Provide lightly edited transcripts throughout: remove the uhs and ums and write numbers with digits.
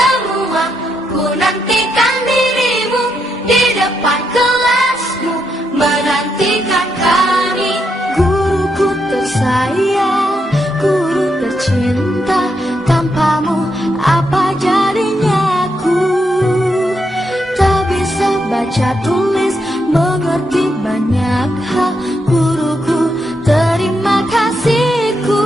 semua, ku nantikan dirimu di depan kelasmu, menantikan kami. Guruku tersayang, guru tercinta, tanpamu apa jadinya aku? Tak bisa baca tulis, mengerti banyak hal. Guruku, terima kasihku.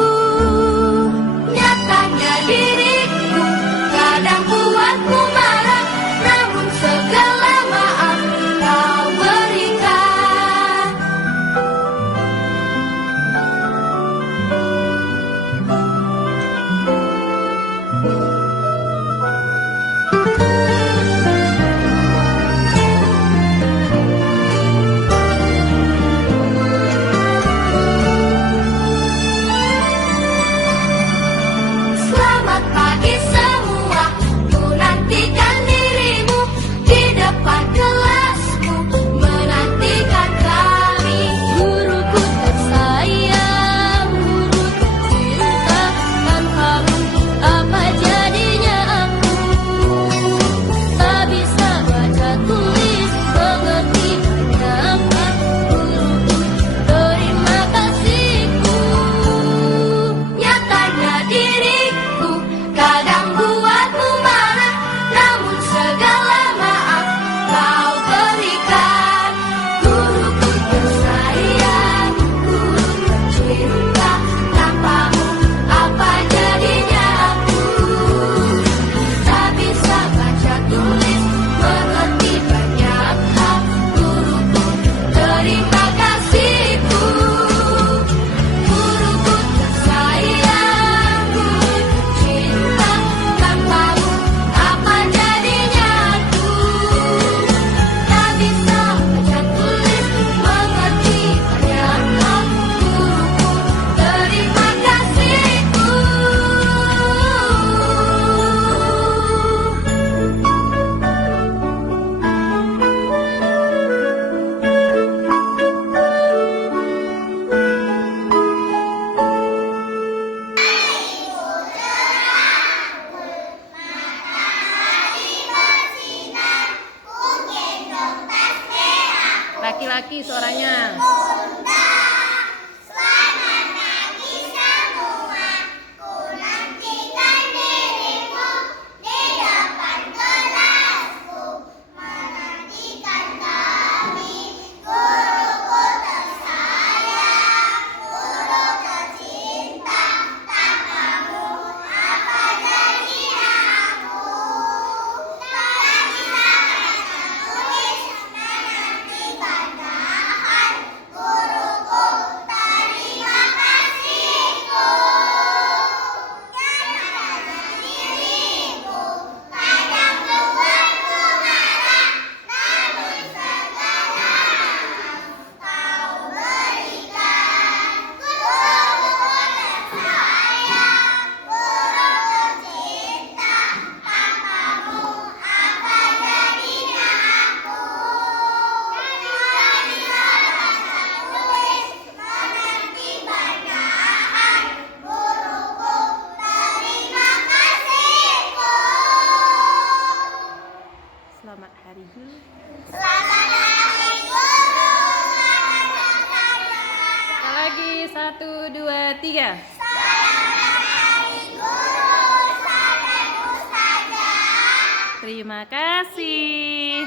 Nyatanya diriku kadang buatmu marah, namun segala maaf kau berikan. Selamat pagi semua, ku nantikan dirimu di depan kelasmu, menantikan kami. Guruku tersayang, guru tercinta, tanpamu apa jadinya aku? Tak bisa baca tulis, mengerti banyak hal. Guruku, terima kasihku. Nyatanya diriku kadang buatmu marah, namun segala maaf kau berikan. Guruku tersayang, guru tercinta, tanpamu apa jadinya aku? Tak bisa baca tulis, mengerti banyak hal. Guruku, terima kasihku. Guruku tersayang, guru tercinta, tanpamu apa jadinya aku? Tak bisa baca tulis, mengerti banyak hal. Guruku, terima kasihku. Laki-laki suaranya. Selamat pagi semua, ku nantikan dirimu di depan kelasku, menantikan kami. Guruku tersayang, guru tercinta, tanpamu apa jadinya aku? Tak bisa baca tulis, mengerti banyak hal. Guruku, terima kasihku. Nyatanya diriku kadang buatmu marah, namun segala maaf kau berikan. Guruku tersayang, guru tercinta, tanpamu apa jadinya aku? Tak bisa baca tulis, mengerti banyak hal. Guruku, terima kasihku. Selamat hari guru. Selamat hari guru, selamat hari Sekali lagi, 1, 2, 3. Selamat hari guru, selamat ustazah. Terima kasih.